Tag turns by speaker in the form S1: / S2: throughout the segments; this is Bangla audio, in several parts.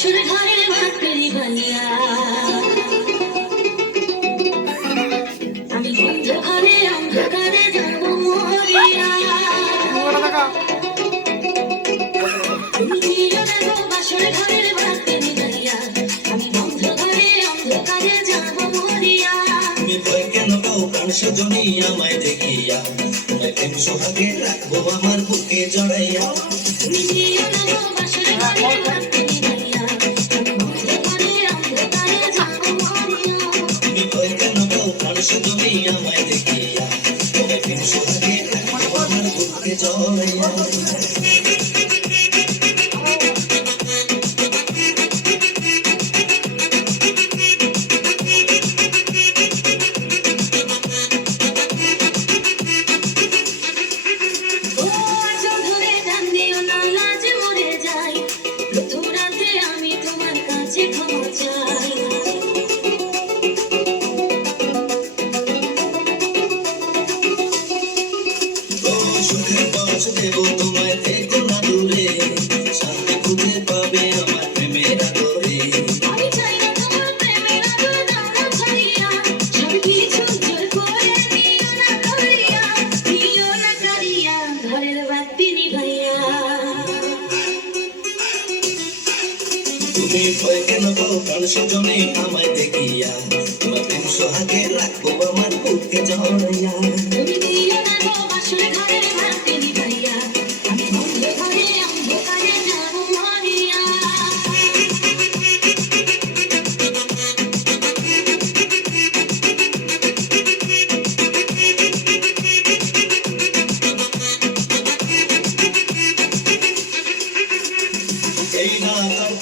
S1: ভাইয়া আমি অন্ধকারে অন্ধকারে যাব মরিয়া বাসর ঘরের বাতি নিভাইয়া আমি অন্ধকারে অন্ধকারে যাব মরিয়া।
S2: তুমি কেন পাও প্রাণ সজনী আমায় দেখিয়া তোমায় প্রেম সোহাগে রাখব আমার বুকে জড়াইয়া আমার বুকে জড়াইয়া
S1: ও
S2: ও সুখের পাশ দেব তোমায় না দূরে। শান্তি খুঁজে পাবে আমার প্রেমের আদরে। তুমি ভয় কেন পাও? প্রাণ সজনী আমায় দেখিয়া। তোমার প্রেম সোহাগে রাখব আমার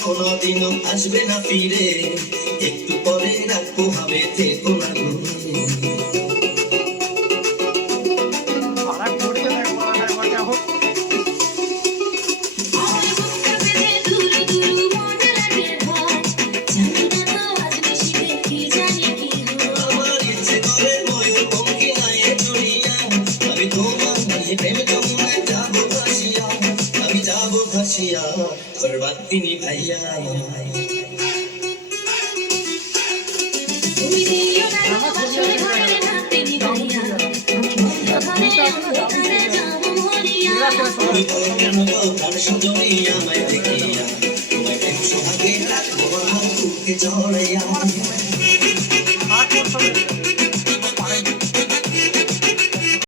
S2: কোনোদিনও আসবে না ফিরে। একটু পরে রাখব হবে দূরে
S1: আমার
S2: যাব
S1: মরিয়া
S2: তুমি ভয় কেন পাও প্রাণ আমায় দেখিয়া তোমায় প্রেম সোহাগে রাখব আমার বুকে জড়াইয়া